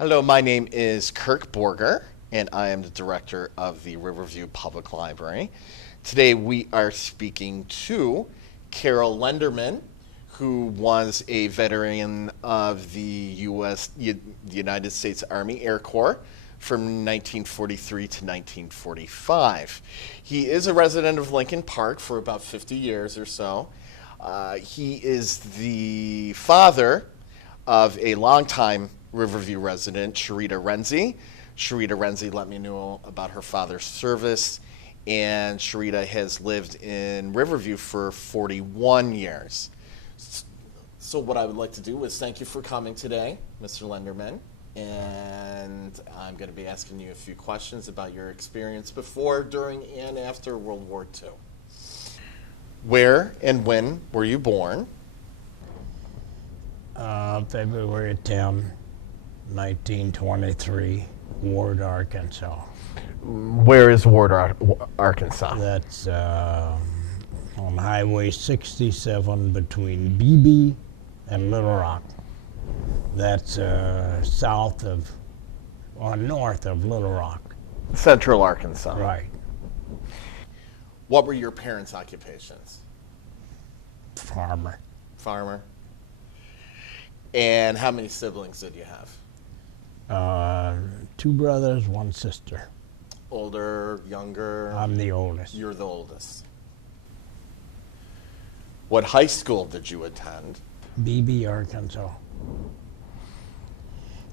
Hello, my name is Kirk Borger, and I am the director of the Riverview Public Library. Today we are speaking to Carrol Lenderman, who was a veteran of the United States Army Air Corps from 1943 to 1945. He is a resident of Lincoln Park for about 50 years or so. He is the father of a longtime Riverview resident, Sharita Renzi. Sharita Renzi let me know about her father's service, and Sharita has lived in Riverview for 41 years. So what I would like to do is thank you for coming today, Mr. Lenderman, and I'm going to be asking you a few questions about your experience before, during, and after World War II. Where and when were you born? February 10, 1923, Ward, Arkansas. Where is Ward, Arkansas? That's on Highway 67 between Beebe and Little Rock. That's north of Little Rock. Central Arkansas. Right. What were your parents' occupations? Farmer. Farmer. And how many siblings did you have? 2 brothers, 1 sister. Older, younger? I'm the oldest. You're the oldest. What high school did you attend? Beebe, Arkansas.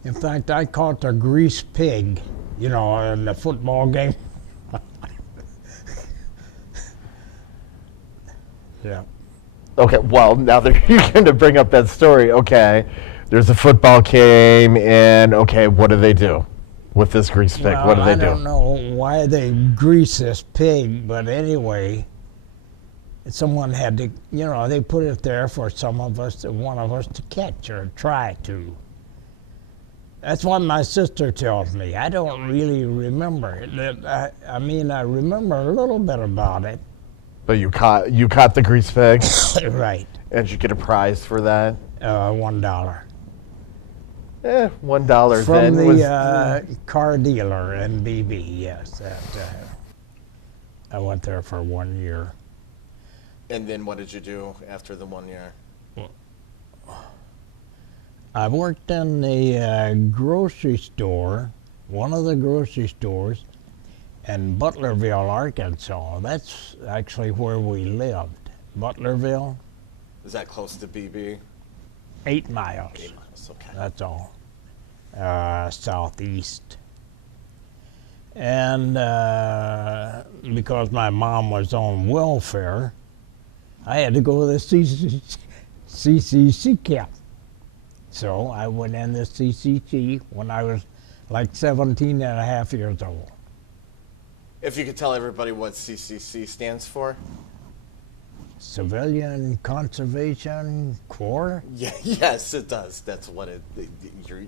In fact, I caught the grease pig, in the football game. Yeah. Okay, well, now that you're going to bring up that story, okay, there's a football game, and okay, what do they do with this grease pig? Well, what do they do? I don't know why they grease this pig, but anyway, someone had to, they put it there for one of us to catch or try to. That's what my sister tells me. I don't really remember it. I remember a little bit about it. But you caught the grease pig? Right. And did you get a prize for that? $1. $1 From then the car dealer in BB, yes. I went there for 1 year. And then what did you do after the 1 year? I worked in the grocery store, one of the grocery stores, in Butlerville, Arkansas. That's actually where we lived. Butlerville. Is that close to BB? 8 miles. 8 miles, okay. That's all. Southeast. And because my mom was on welfare, I had to go to the CCC camp. So I went in the CCC when I was like 17 and a half years old. If you could tell everybody what CCC stands for? Civilian Conservation Corps? Yeah, yes, it does. That's what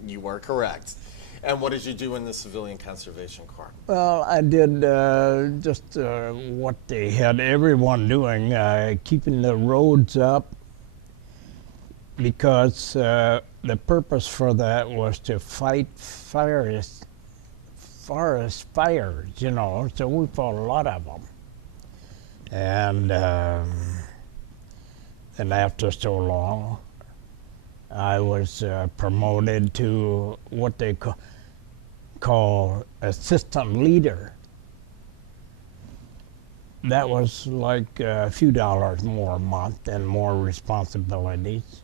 you are correct. And what did you do in the Civilian Conservation Corps? Well, I did just what they had everyone doing, keeping the roads up, because the purpose for that was to fight forest fires, so we fought a lot of them. And then after so long, I was promoted to what they call assistant leader. That was like a few dollars more a month and more responsibilities.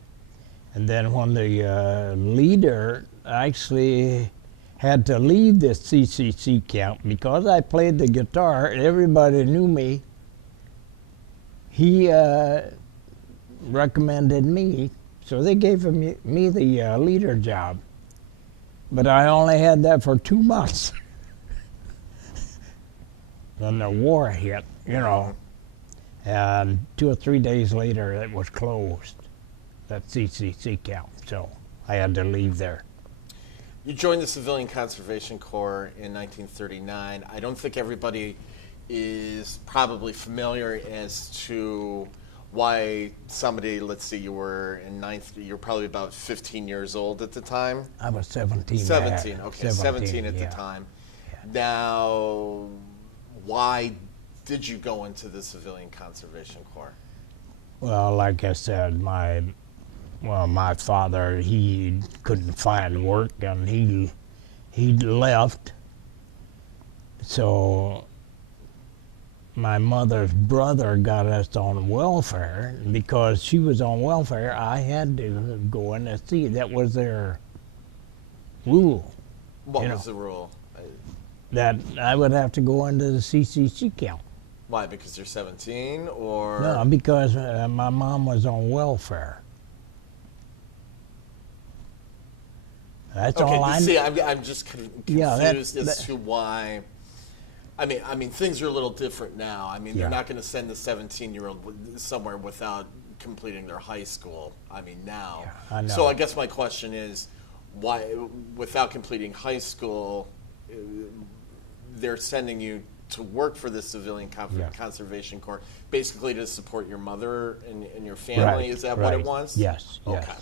And then when the leader actually had to leave the CCC camp because I played the guitar, everybody knew me. He recommended me, so they gave me the leader job. But I only had that for 2 months. Then the war hit, and 2 or 3 days later it was closed, that CCC camp, so I had to leave there. You joined the Civilian Conservation Corps in 1939. I don't think everybody is probably familiar as to why somebody, let's see, you were in ninth, you're probably about 15 years old at the time. I was 17. 17, okay, 17 at the yeah. time. Now, why did you go into the Civilian Conservation Corps? Well, like I said, my father, he couldn't find work, and he left. So my mother's brother got us on welfare. Because she was on welfare, I had to go in and see. That was their rule. What was the rule? That I would have to go into the CCC camp. Why? Because you're 17, or? No, because my mom was on welfare. That's all I see, I'm just confused as that, to why. I mean, things are a little different now. I mean, they're not going to send the 17-year-old somewhere without completing their high school. I mean, now. I know. So I guess my question is, why, without completing high school, they're sending you to work for the Civilian Conservation Corps, basically to support your mother and your family? Right, Is that what it was? Yes. Okay.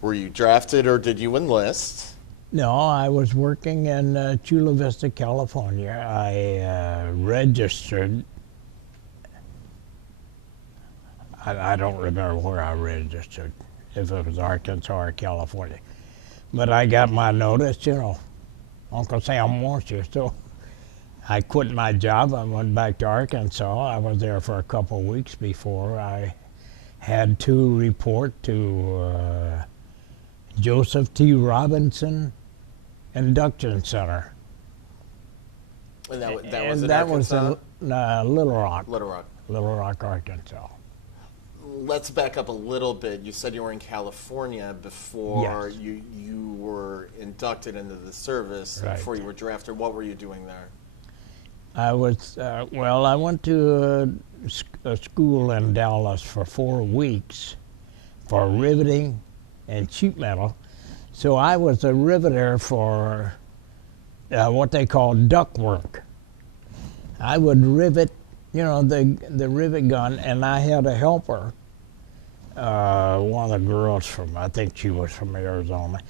Were you drafted or did you enlist? No, I was working in Chula Vista, California. I registered. I don't remember where I registered, if it was Arkansas or California. But I got my notice, Uncle Sam wants you. So I quit my job. I went back to Arkansas. I was there for a couple of weeks before I had to report to Joseph T. Robinson Induction Center. And that was in Arkansas? Little Rock. Little Rock. Little Rock, Arkansas. Let's back up a little bit. You said you were in California before Yes. you were inducted into the service, Right. before you were drafted. What were you doing there? I was, I went to a school in Dallas for 4 weeks for riveting and sheet metal. So I was a riveter for what they call duct work. I would rivet, the rivet gun, and I had a helper, one of the girls I think she was from Arizona.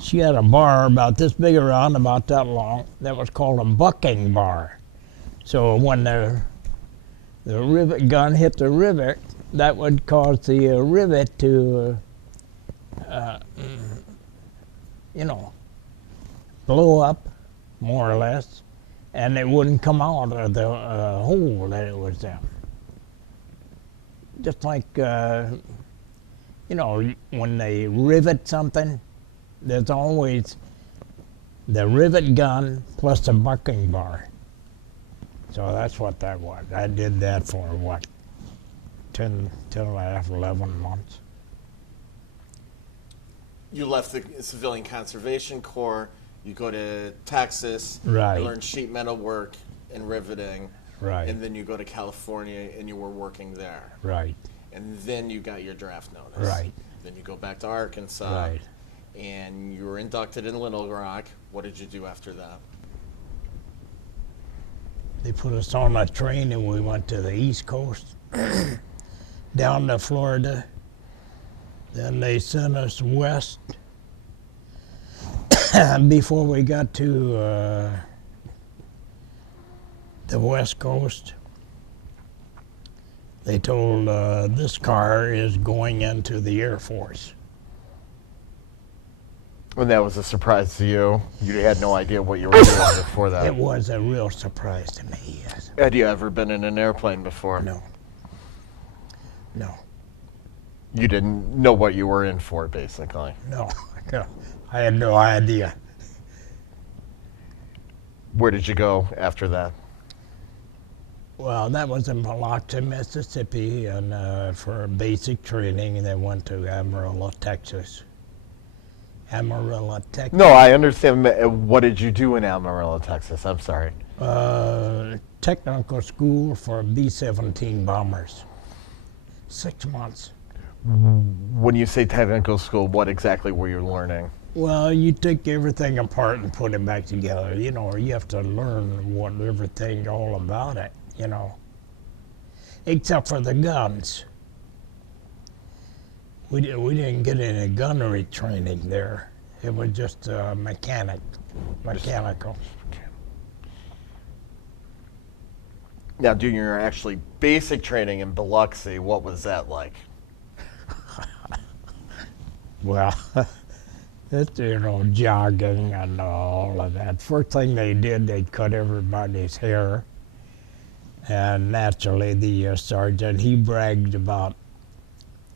She had a bar about this big around, about that long, that was called a bucking bar. So when the rivet gun hit the rivet, that would cause the rivet to, blow up, more or less, and it wouldn't come out of the hole that it was in. Just like, when they rivet something, there's always the rivet gun plus the bucking bar. So that's what that was. I did that for, 10 and a half, 11 months. You left the Civilian Conservation Corps. You go to Texas. Right. You learn sheet metal work and riveting. Right. And then you go to California and you were working there. Right. And then you got your draft notice. Right. Then you go back to Arkansas. Right. And you were inducted in Little Rock. What did you do after that? They put us on a train and we went to the East Coast, down to Florida. Then they sent us west. Before we got to the West Coast, they told this car is going into the Air Force. And that was a surprise to you. You had no idea what you were doing before that. It was a real surprise to me, yes. Had you ever been in an airplane before? No. No. You didn't know what you were in for, basically. No. I had no idea. Where did you go after that? Well, that was in Biloxi, Mississippi, and for basic training, and then went to Amarillo, Texas. Amarillo, Texas. No, I understand. What did you do in Amarillo, Texas? I'm sorry. Technical school for B-17 bombers. 6 months. When you say technical school, what exactly were you learning? Well, you take everything apart and put it back together. You have to learn what everything, all about it, except for the guns. We didn't get any gunnery training there. It was just mechanical. Now, doing your actually basic training in Biloxi, what was that like? Well, it's, jogging and all of that. First thing they did, they cut everybody's hair. And naturally, the sergeant, he bragged about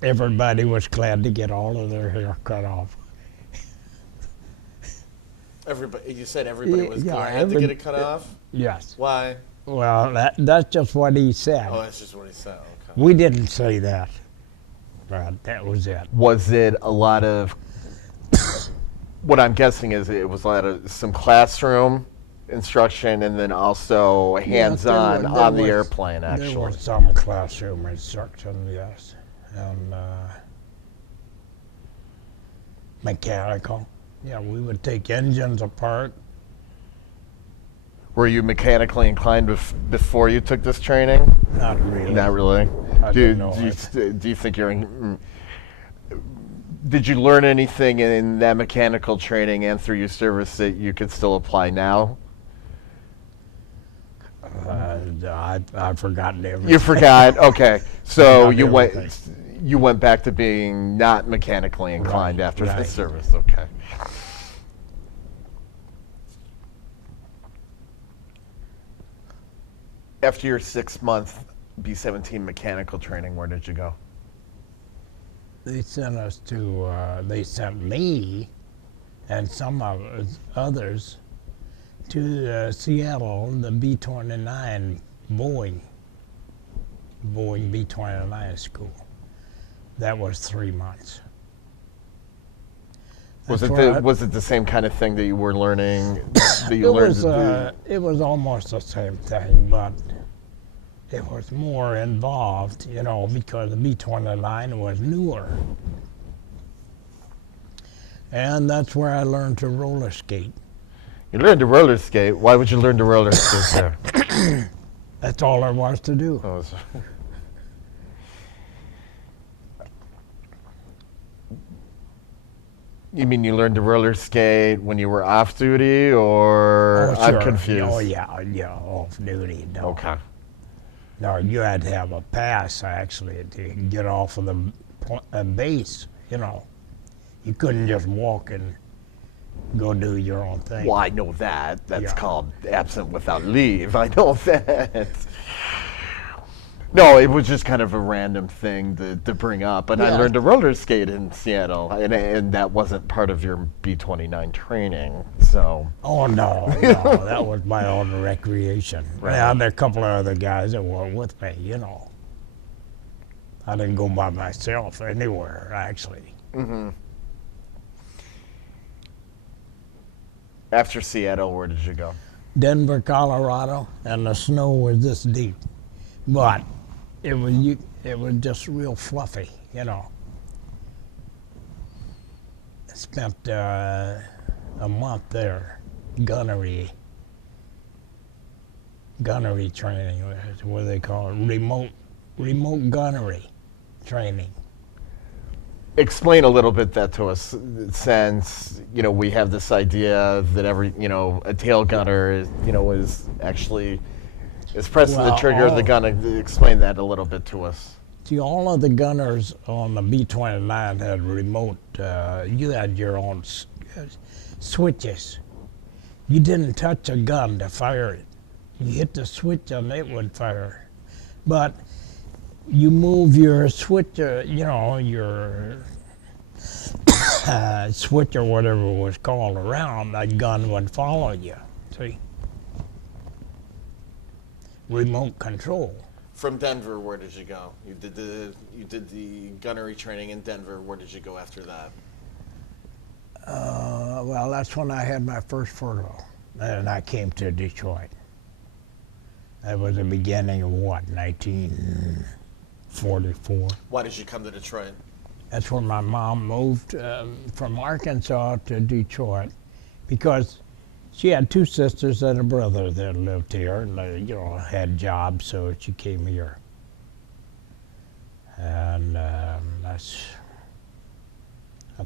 everybody was glad to get all of their hair cut off. Everybody, you said everybody was Yeah, glad to get it cut off? Yes. Why? Well, that's just what he said. Oh, that's just what he said. Okay. We didn't say that, but that was it. Was it a lot of, what I'm guessing is it was a lot of some classroom instruction and then also hands-on there on the was- airplane, There actually? was some classroom instruction, yes, and mechanical. Yeah, we would take engines apart. Were you mechanically inclined before you took this training? Not really. Not really. I didn't know it. Do you think did you learn anything in that mechanical training and through your service that you could still apply now? I've forgotten everything. You forgot. Okay, so Forgot you went back to being not mechanically inclined Right, after the right. service. Okay. After your 6-month B-17 mechanical training, where did you go? They sent us to. They sent me, and some of us, others, to Seattle, the B-29 Boeing B-29 school. That was 3 months. Was That's it where was it the same kind of thing that you were learning? That you It learned was, to do? it was almost the same thing, but it was more involved, because the B-29 was newer. And that's where I learned to roller skate. You learned to roller skate. Why would you learn to roller skate there? That's all there was to do. Oh, so- You mean you learned to roller skate when you were off duty, or Oh, I'm sure. confused? Oh, yeah, off duty. No. Okay. No, you had to have a pass, actually, to get off of the base, You couldn't just walk and go do your own thing. Well, I know that. That's Yeah. called absent without leave. I know that. No, it was just kind of a random thing to bring up. But I Yeah. learned to roller skate in Seattle, and that wasn't part of your B-29 training. So Oh, no, that was my own recreation. Right. Yeah, and there were a couple of other guys that were with me, I didn't go by myself anywhere, actually. after Seattle, where did you go? Denver, Colorado, and the snow was this deep. But it was just real fluffy, I spent a month there, gunnery training, what do they call it, remote gunnery training. Explain a little bit that to us, since we have this idea that every a tail gunner is actually pressing the Well, trigger of the gun. Explain that a little bit to us. See, all of the gunners on the B-29 had remote, you had your own switches. You didn't touch a gun to fire it. You hit the switch and it would fire. But you move your switch, your switch or whatever it was called around, that gun would follow you, see? Remote control. From Denver, where did you go? You did the gunnery training in Denver. Where did you go after that? Well, that's when I had my first furlough, and I came to Detroit. That was the beginning of 1944. Why did you come to Detroit? That's when my mom moved from Arkansas to Detroit, because she had two sisters and a brother that lived here, and had jobs, so she came here. and that's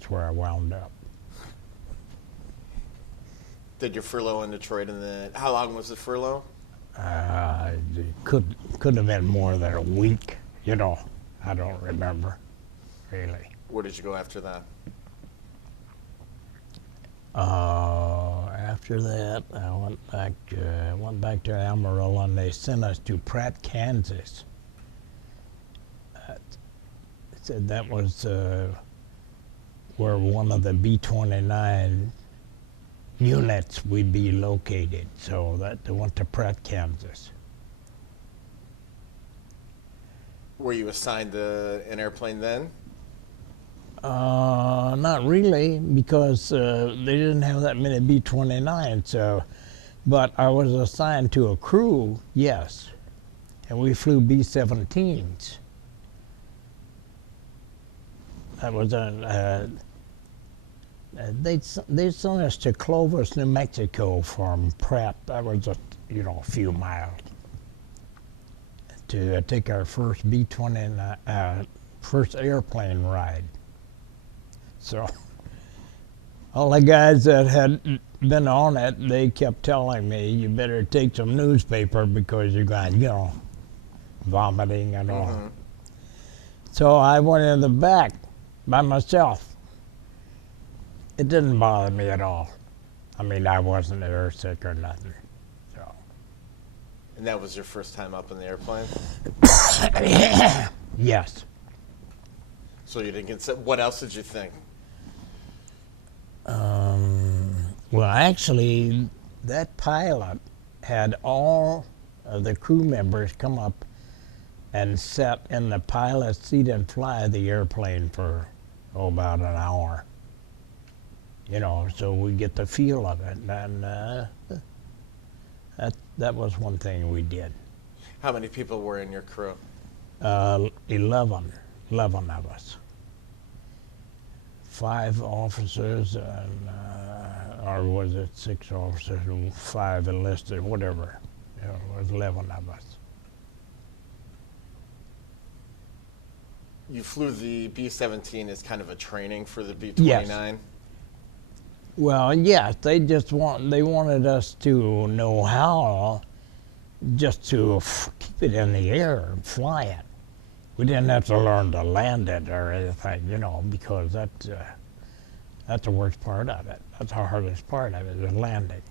where I wound up. Did your furlough in Detroit, and then how long was the furlough? It couldn't have been more than a week. You know, I don't remember really. Where did you go after that? After that, I went back to Amarillo, and they sent us to Pratt, Kansas. Said that was where one of the B-29 units would be located. So that they went to Pratt, Kansas. Were you assigned an airplane then? Not really, because they didn't have that many B-29s. So, but I was assigned to a crew, yes, and we flew B-17s. That was they sent us to Clovis, New Mexico from Pratt. That was a few miles to take our first B-29 first airplane ride. So all the guys that had been on it, they kept telling me, "You better take some newspaper because you're going, vomiting and all." Mm-hmm. So I went in the back by myself. It didn't bother me at all. I mean, I wasn't airsick or nothing. So. And that was your first time up in the airplane? Yes. So you didn't get sick. What else did you think? Well, actually, that pilot had all of the crew members come up and sit in the pilot's seat and fly the airplane for about an hour. So we get the feel of it, and that was one thing we did. How many people were in your crew? 11 of us. 5 officers, and or was it 6 officers and 5 enlisted, whatever. It was 11 of us. You flew the B-17 as kind of a training for the B-29? Yes. Well, yes, they wanted us to know how just to keep it in the air and fly it. We didn't have to learn to land it or anything, because that's the worst part of it. That's the hardest part of it, is landing,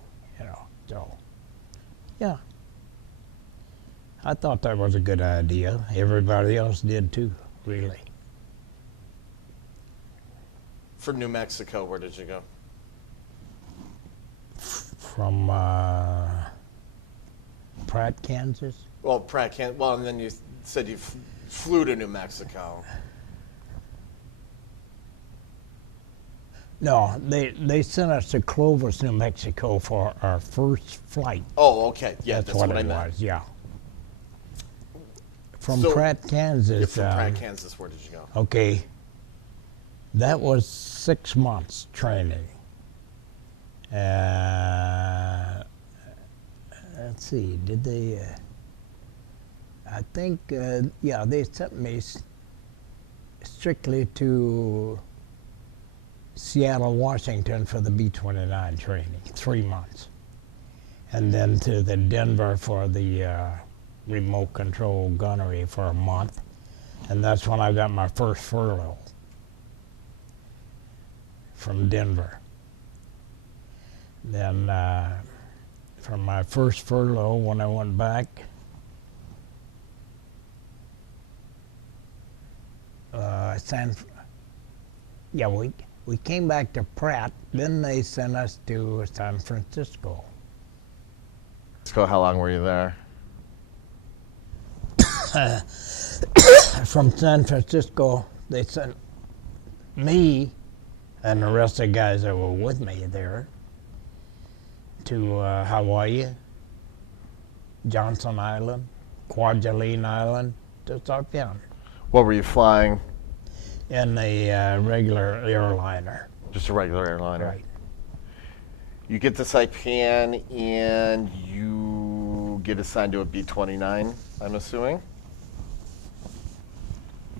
So, yeah. I thought that was a good idea. Everybody else did too, really. For New Mexico, where did you go? From Pratt, Kansas. Well, and then you said you flew to New Mexico. No, they sent us to Clovis, New Mexico for our first flight. Oh, okay. Yeah, that's what I it meant. was, yeah. From Pratt, Kansas. Yeah, from Pratt, Kansas, where did you go? Okay. That was 6 months training. Let's see, did they, I think, they sent me strictly to Seattle, Washington for the B-29 training, 3 months. And then to the Denver for the remote control gunnery for a month. And that's when I got my first furlough from Denver. Then from my first furlough, when I went back, we came back to Pratt. Then they sent us to San Francisco. How long were you there? From San Francisco, they sent me and the rest of the guys that were with me there to Hawaii, Johnson Island, Kwajalein Island, to Saipan. What were you flying? In the regular airliner. Just a regular airliner? Right. You get to Saipan and you get assigned to a B-29, I'm assuming?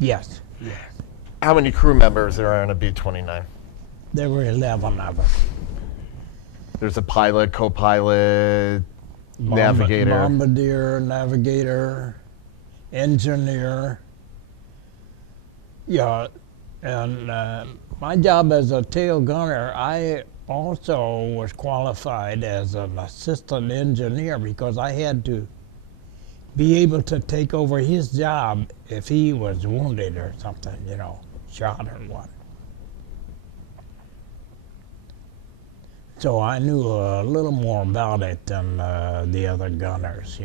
Yes, yes. How many crew members are on a B-29? There were 11 of us. There's a pilot, co-pilot, navigator. Bombardier, navigator, engineer. Yeah, and my job as a tail gunner, I also was qualified as an assistant engineer because I had to be able to take over his job if he was wounded or something, shot or what. So I knew a little more about it than the other gunners,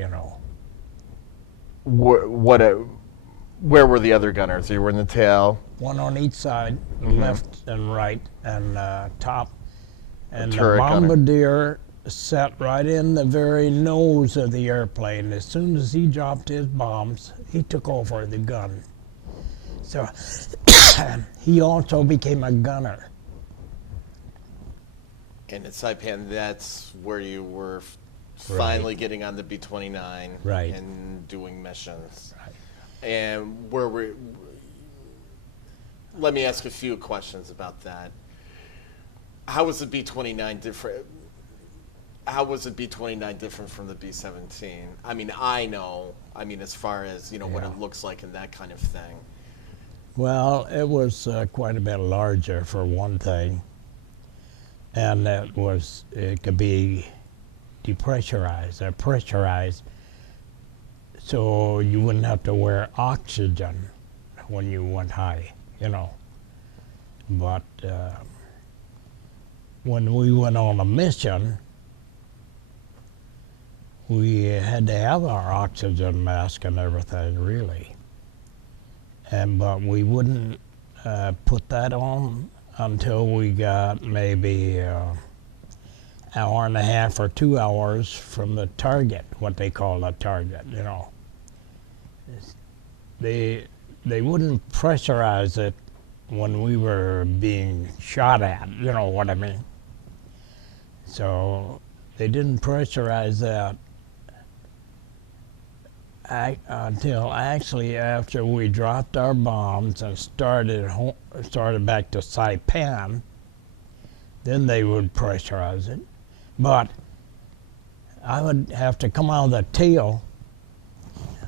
Where were the other gunners? You were in the tail. One on each side, left and right, and top. And the turret gunner. bombardier sat right in the very nose of the airplane. As soon as he dropped his bombs, he took over the gun. So he also became a gunner. And at Saipan, that's where you were finally getting on the B-29 Right. and doing missions. Right. And let me ask a few questions about that. How was the B-29 different? How was the B-29 different from the B-17? I mean, as far as, what it looks like and that kind of thing. Well, it was quite a bit larger for one thing. And it could be depressurized or pressurized, so you wouldn't have to wear oxygen when you went high, But when we went on a mission, we had to have our oxygen mask and everything, really. But we wouldn't put that on until we got maybe an hour and a half or 2 hours from the target, what they call a target, They wouldn't pressurize it when we were being shot at, you know what I mean? So they didn't pressurize that until actually after we dropped our bombs and started back to Saipan. Then they would pressurize it. But I would have to come out of the tail.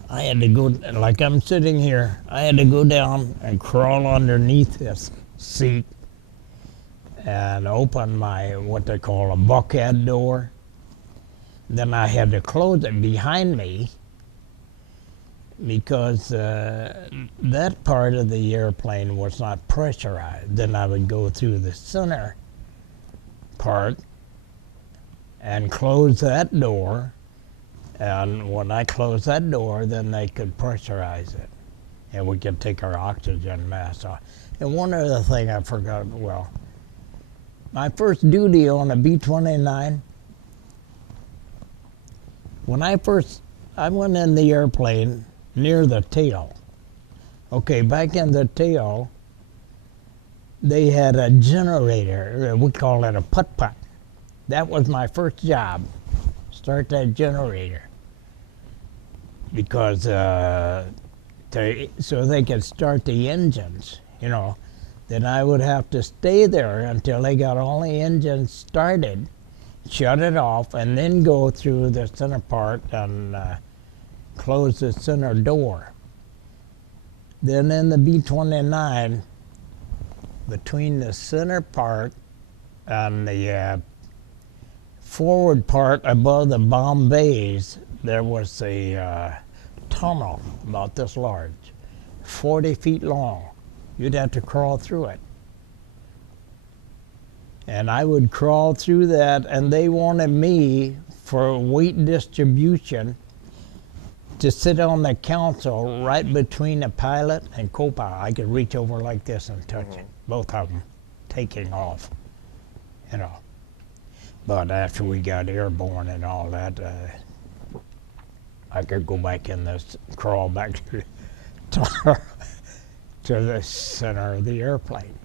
I had to go, like I'm sitting here, I had to go down and crawl underneath this seat and open my, what they call a bulkhead door. Then I had to close it behind me because that part of the airplane was not pressurized. Then I would go through the center part and close that door, and when I closed that door, then they could pressurize it, and we could take our oxygen mask off. And one other thing I forgot, well, my first duty on a B-29, when I went in the airplane near the tail. Okay, back in the tail, they had a generator. We call it a putt-putt. That was my first job, start that generator. Because so they could start the engines, Then I would have to stay there until they got all the engines started, shut it off, and then go through the center part and close the center door. Then in the B-29, between the center part and the forward part above the bomb bays, there was a tunnel about this large, 40 feet long. You'd have to crawl through it. And I would crawl through that, and they wanted me, for weight distribution, to sit on the console right between the pilot and co-pilot. I could reach over like this and touch it, both of them taking off, But after we got airborne and all that, I could go back in this, crawl back to the center of the airplane,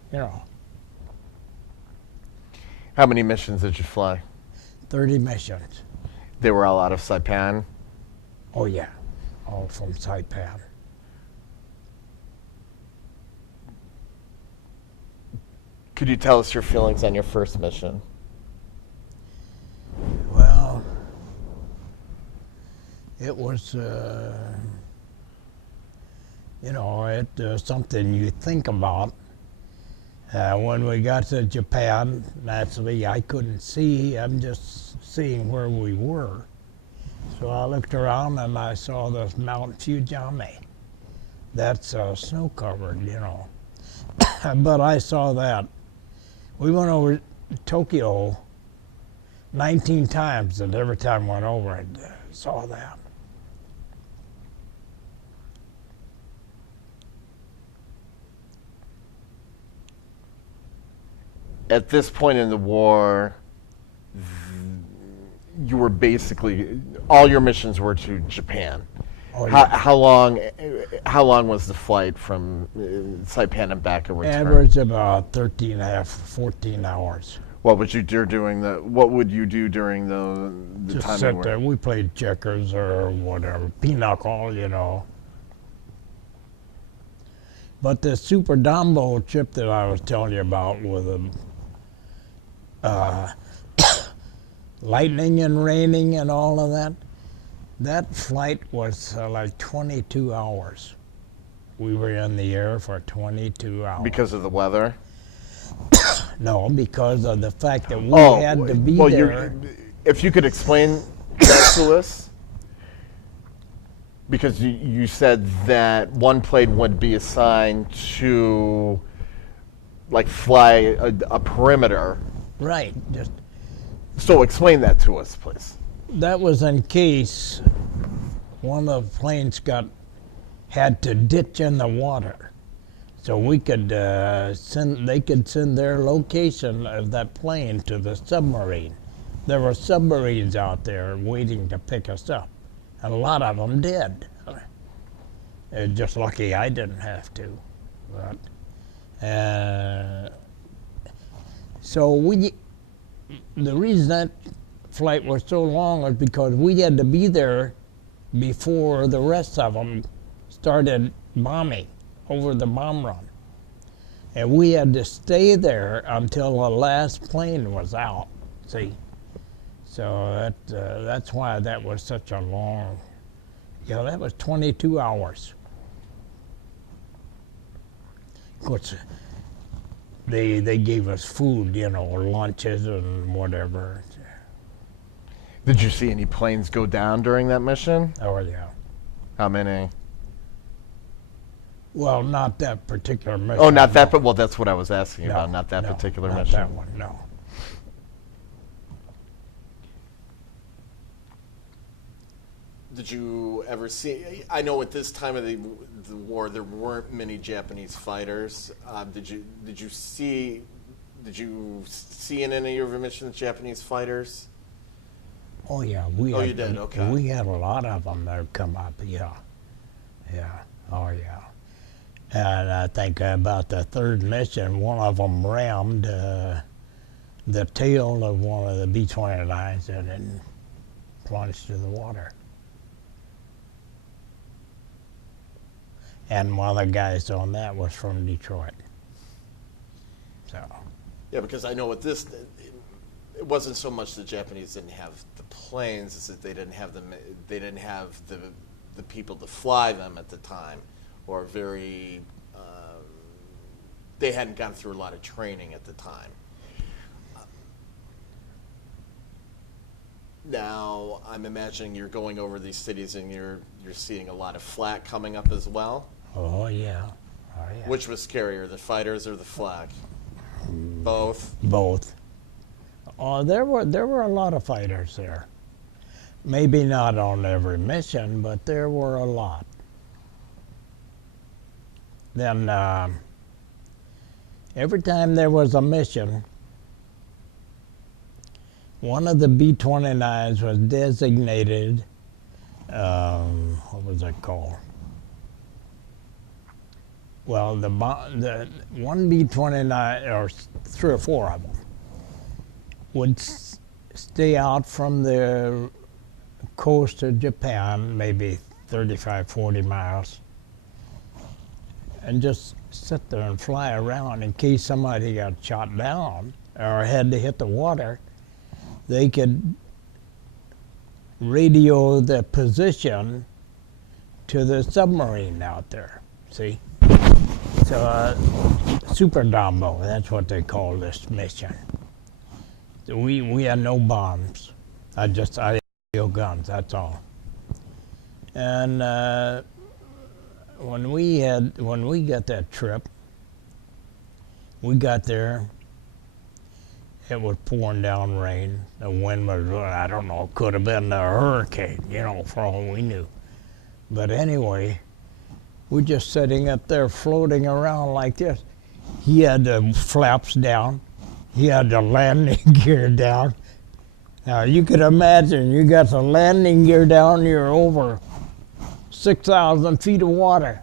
How many missions did you fly? 30 missions. They were all out of Saipan? Oh yeah, all from Saipan. Could you tell us your feelings on your first mission? Well, it was, something you think about. When we got to Japan, naturally I couldn't see. I'm just seeing where we were. So I looked around and I saw this Mount Fujiyama. That's snow covered, But I saw that. We went over Tokyo 19 times, and every time I went over it, saw that. At this point in the war, you were basically, all your missions were to Japan. Oh, yeah. How long was the flight from Saipan and back and return? Average about 13 and a half, 14 hours. What would you do during the Just time you sit were? there. We played checkers or whatever, pinochle, But the Super Dombo trip that I was telling you about with lightning and raining and all of that flight was like 22 hours. We were in the air for 22 hours. Because of the weather? No, because of the fact that we had to be there. If you could explain that to us, because you said that one plane would be assigned to, like, fly a perimeter. Right. Just So explain that to us, please. that was in case one of the planes had to ditch in the water, so we could they could send their location of that plane to the submarine. There were submarines out there waiting to pick us up, and a lot of them did. Just lucky I didn't have to. But, so the reason that flight was so long was because we had to be there before the rest of them started bombing over the bomb run. And we had to stay there until the last plane was out, see? So that's why that was such a long, that was 22 hours. Of course, they gave us food, lunches and whatever. Did you see any planes go down during that mission? Oh, yeah. How many? Well, not that particular mission. Oh, not that, but well, that's what I was asking about. Not that no, particular not mission. That one, no. Did you ever see? I know at this time of the war there weren't many Japanese fighters. Did you see in any of your missions Japanese fighters? Oh yeah, you did. Okay. We had a lot of them that would come up. Yeah. Oh yeah. And I think about the third mission, one of them rammed the tail of one of the B-29s and then plunged to the water. And one of the guys on that was from Detroit. So. Yeah, because I know with this, it wasn't so much the Japanese didn't have the planes; it's that they didn't have them. They didn't have the people to fly them at the time, or very. They hadn't gone through a lot of training at the time. Now I'm imagining you're going over these cities and you're seeing a lot of flak coming up as well. Oh yeah. Which was scarier, the fighters or the flak? Both. Both. Oh, there were a lot of fighters there. Maybe not on every mission, but there were a lot. Then every time there was a mission, one of the B-29s was designated, what was it called? Well, the one B-29, or three or four of them, would stay out from the coast of Japan, maybe 35, 40 miles, and just sit there and fly around in case somebody got shot down or had to hit the water. They could radio the position to the submarine out there, see? So, Super Dombo, that's what they call this mission. So we had no bombs. I had guns, that's all. And when we got that trip, we got there, it was pouring down rain. The wind was, I don't know, could have been a hurricane, you know, for all we knew. But anyway, we're just sitting up there floating around like this. He had the flaps down. He had the landing gear down. Now you could imagine, you got the landing gear down, you're over 6,000 feet of water.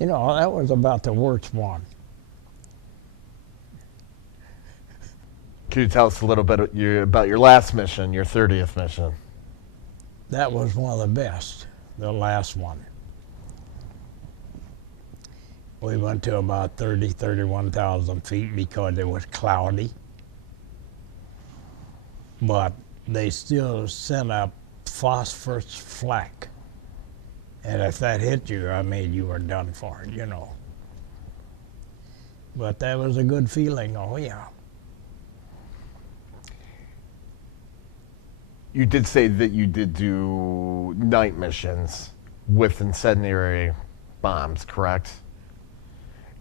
You know, that was about the worst one. Can you tell us a little bit about your last mission, your 30th mission? That was one of the best, the last one. We went to about 31,000 feet because it was cloudy. But they still sent up phosphorus flak. And if that hit you, I mean, you were done for, you know. But that was a good feeling, oh yeah. You did say that you did do night missions with incendiary bombs, correct?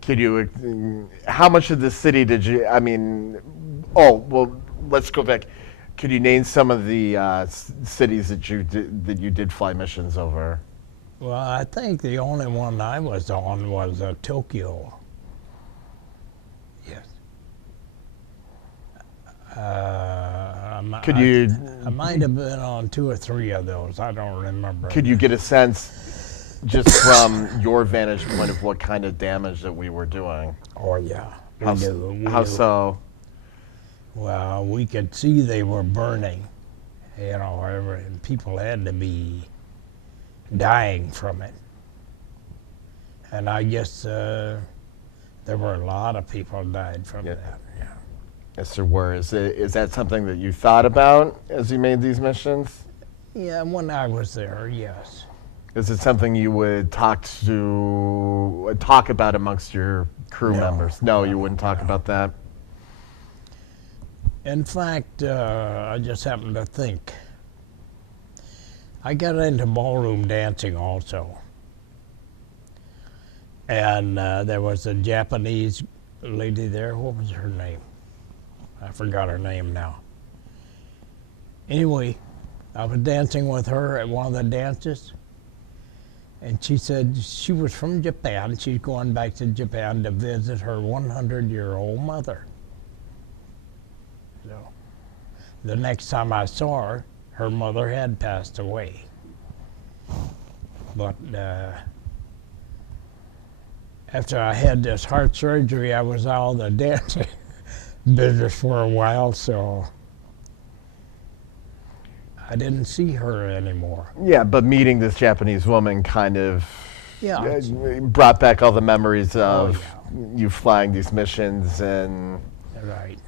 Could you, how much of the city did you, I mean, oh, well, let's go back. Could you name some of the cities that you did fly missions over? Well, I think the only one I was on was Tokyo. Yes. I might have been on 2 or 3 of those. I don't remember. Could you get a sense, just from your vantage point, of what kind of damage that we were doing? Oh yeah. How so? Well, we could see they were burning. You know, people had to be dying from it. And I guess there were a lot of people died from that. Yeah. Yes, there were. Is that something that you thought about as you made these missions? Yeah, when I was there, yes. Is it something you would talk about amongst your crew members? No, you wouldn't talk about that? In fact, I just happened to think. I got into ballroom dancing also. And there was a Japanese lady there. What was her name? I forgot her name now. Anyway, I was dancing with her at one of the dances. And she said she was from Japan. She's going back to Japan to visit her 100-year-old mother. So the next time I saw her, her mother had passed away. But after I had this heart surgery, I was out of the dancing business for a while, so I didn't see her anymore. Yeah, but meeting this Japanese woman kind of brought back all the memories of you flying these missions and... Right.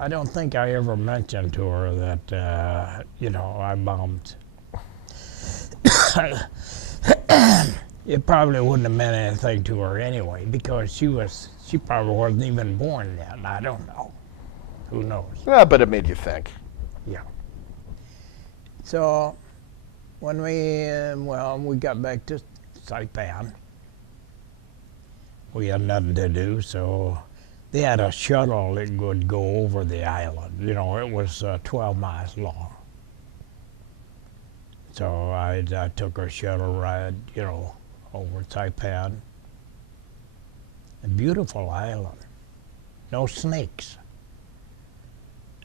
I don't think I ever mentioned to her that, I bombed. It probably wouldn't have meant anything to her anyway, because she probably wasn't even born yet. I don't know. Who knows? Yeah, but it made you think. Yeah. So when we got back to Saipan, we had nothing to do, so they had a shuttle that would go over the island. You know, it was 12 miles long. So I took a shuttle ride, over Saipan. A beautiful island. No snakes.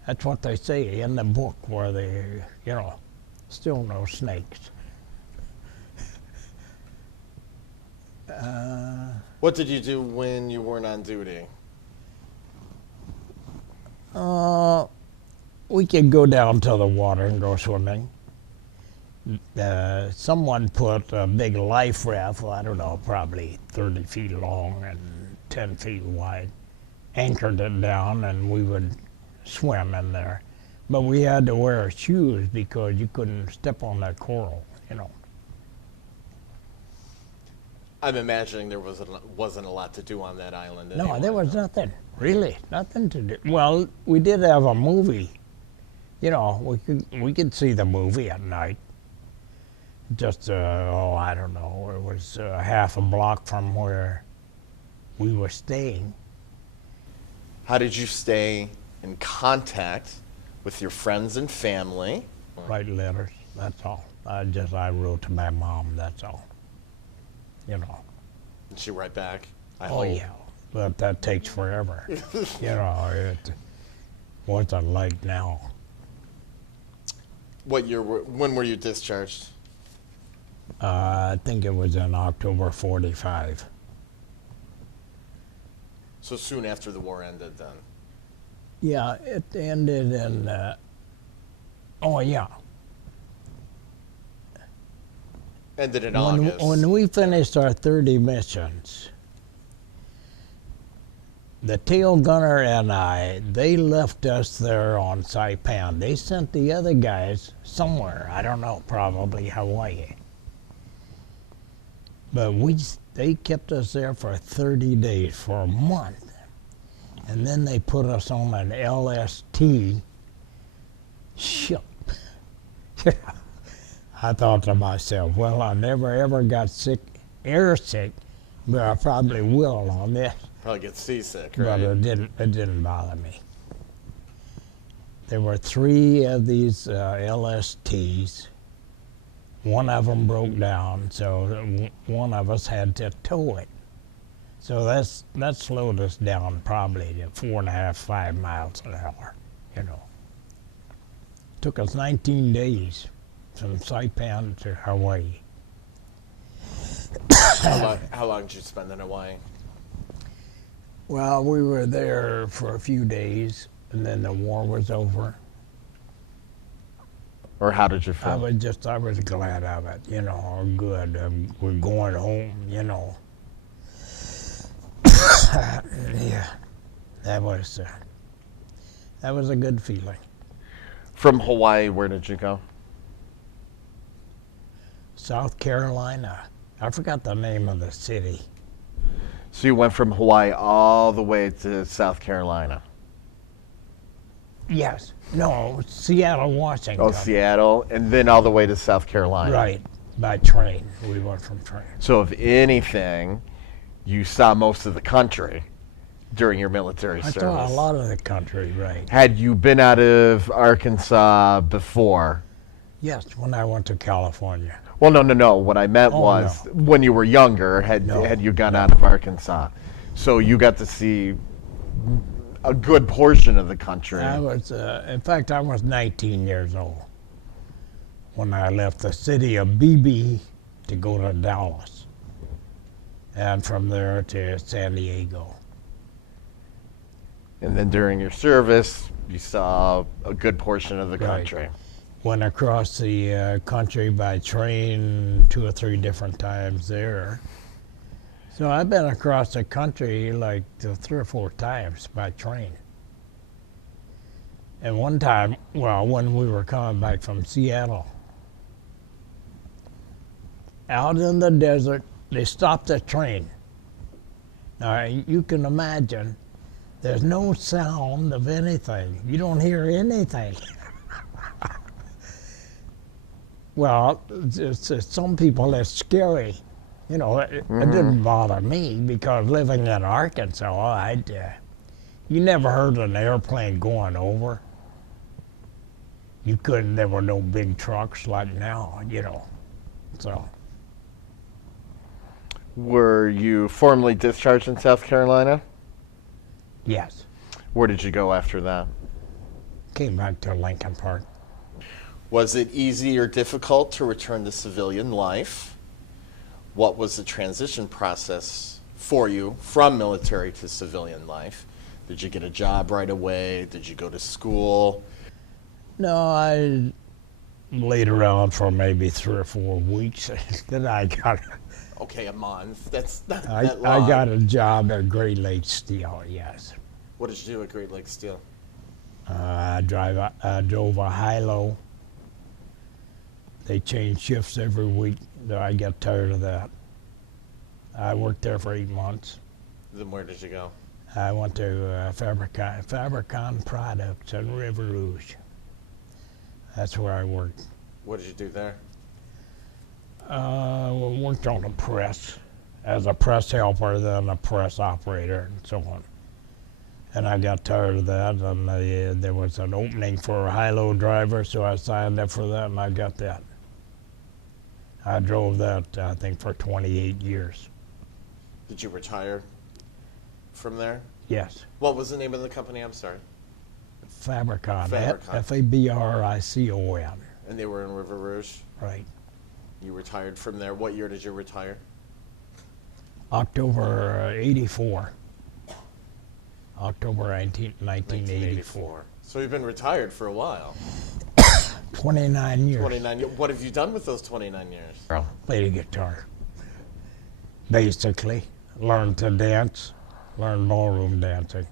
That's what they say in the book where they, still no snakes. What did you do when you weren't on duty? We could go down to the water and go swimming. someone put a big life raft, I don't know, probably 30 feet long and 10 feet wide, anchored it down, and we would swim in there. But we had to wear shoes because you couldn't step on that coral, you know. I'm imagining there wasn't a lot to do on that island No, anyway. there was nothing, really, nothing to do. Well, we did have a movie. You know, we could see the movie at night. Just, I don't know, it was half a block from where we were staying. How did you stay in contact with your friends and family? Write letters, that's all. I wrote to my mom, that's all. You know. Did she write back? I Oh, hope. yeah, but that takes forever. You know, what's it like now? When were you discharged? I think it was in October 45. So soon after the war ended then. Yeah, it ended in, oh yeah. Ended in August. When we finished our 30 missions, the tail gunner and they left us there on Saipan. They sent the other guys somewhere, I don't know, probably Hawaii. But they kept us there for 30 days, for a month. And then they put us on an LST ship. I thought to myself, well, I never ever got airsick, but I probably will on this. Probably get seasick, But right? it didn't bother me. There were 3 of these LSTs. One of them broke down, so one of us had to tow it. So that slowed us down probably to 4.5, 5 miles an hour, you know. Took us 19 days from Saipan to Hawaii. How long did you spend in Hawaii? Well, we were there for a few days, and then the war was over. Or how did you feel? I was glad of it, you know, good. We're going home, you know. Yeah, that was a good feeling. From Hawaii, where did you go? South Carolina. I forgot the name of the city. So you went from Hawaii all the way to South Carolina. Yes. No, Seattle, Washington. Oh, Seattle, and then all the way to South Carolina. Right, by train. We went from train. So if anything, you saw most of the country during your military I service. saw a lot of the country, right. Had you been out of Arkansas before? Yes, when I went to California. Well, no. What I meant was when you were younger, had you gone out of Arkansas? So you got to see a good portion of the country. I was, in fact, I was 19 years old when I left the city of BB to go to Dallas, and from there to San Diego. And then during your service, you saw a good portion of the country. Went across the country by train 2 or 3 different times there. So I've been across the country like 3 or 4 times by train. And one time, well, when we were coming back from Seattle, out in the desert, they stopped the train. Now, you can imagine, there's no sound of anything. You don't hear anything. Well, some people, it's scary. You know, it didn't bother me because living in Arkansas, you never heard an airplane going over. You couldn't, there were no big trucks like now, you know, so. Were you formally discharged in South Carolina? Yes, Where did you go after that? came back to Lincoln Park. Was it easy or difficult to return to civilian life? What was the transition process for you from military to civilian life? Did you get a job right away? Did you go to school? No, laid around for maybe 3 or 4 weeks. Then Okay, a month. That's not I, that I long. got a job at Great Lakes Steel. Yes, What did you do at Great Lakes Steel? I drove a high-low. They change shifts every week. I got tired of that. I worked there for 8 months. Then where did you go? I went to Fabricon Products in River Rouge. That's where I worked. What did you do there? Worked on a press as a press helper, then a press operator, and so on. And I got tired of that, and there was an opening for a high-low driver, so I signed up for that, and I got that. I drove that, I think, for 28 years. Did you retire from there? Yes. What was the name of the company? I'm sorry. Fabricon. Fabricon. Fabricon. And they were in River Rouge? Right. You retired from there. What year did you retire? October 84. October 1984. So you've been retired for a while. 29 years. 29 years. What have you done with those 29 years? Played the guitar. Basically. Learned to dance. Learned ballroom dancing.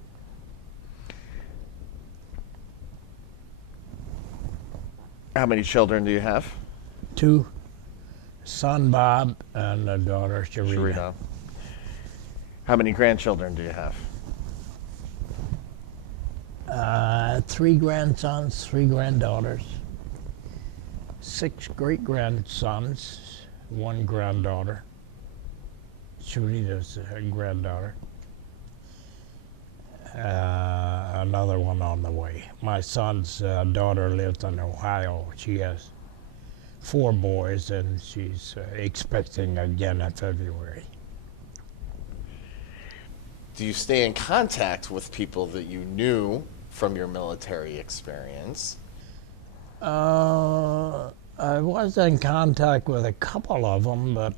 How many children do you have? 2, son Bob and a daughter Sharita. How many grandchildren do you have? 3 grandsons, 3 granddaughters, 6 great-grandsons, 1 granddaughter. Sharita's a granddaughter. Another one on the way. My son's daughter lives in Ohio. She has 4 boys, and she's expecting again in February. Do you stay in contact with people that you knew from your military experience? I was in contact with a couple of them, but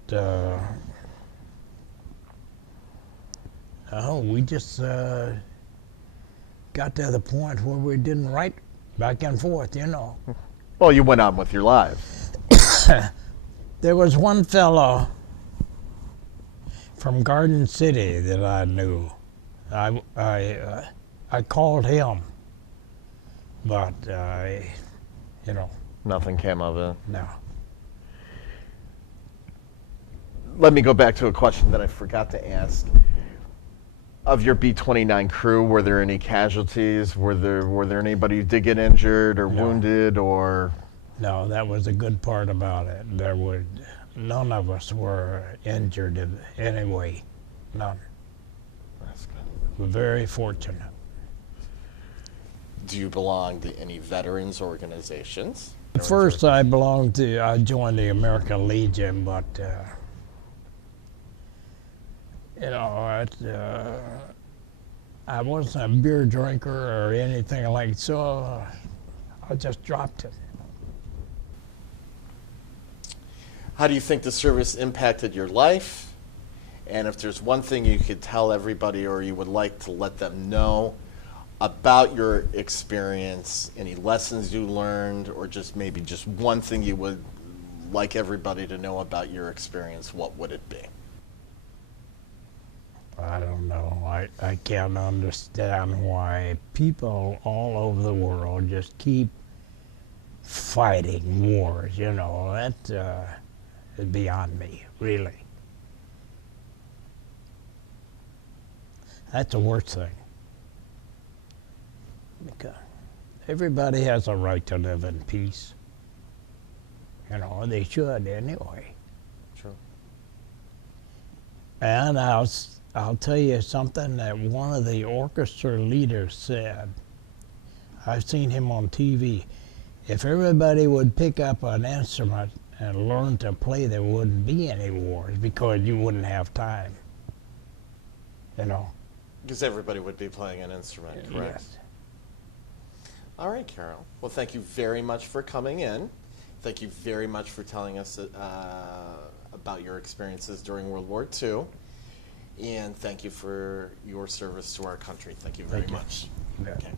we just got to the point where we didn't write back and forth, you know. Well, you went on with your lives. There was one fellow from Garden City that I knew. I called him, but you know. Nothing came of it. No. Let me go back to a question that I forgot to ask. Of your B-29 crew, were there any casualties? Were there anybody who did get injured or wounded or? No, that was a good part about it. None of us were injured in any way. None. That's good. We're very fortunate. Do you belong to any veterans organizations? First, I joined the American Legion, but you know, I wasn't a beer drinker or anything like so. I just dropped it. How do you think the service impacted your life? And if there's one thing you could tell everybody or you would like to let them know about your experience, any lessons you learned, or just maybe just one thing you would like everybody to know about your experience, what would it be? I don't know. I can't understand why people all over the world just keep fighting wars, you know. That is beyond me, really. That's the worst thing. Because everybody has a right to live in peace. You know, they should anyway. True. And I'll tell you something that one of the orchestra leaders said. I've seen him on TV. If everybody would pick up an instrument and learn to play, there wouldn't be any wars because you wouldn't have time. You know? Because everybody would be playing an instrument, correct? Yes. All right, Carol. Well, thank you very much for coming in. Thank you very much for telling us about your experiences during World War II. And thank you for your service to our country. Thank you very much. Yeah. Okay.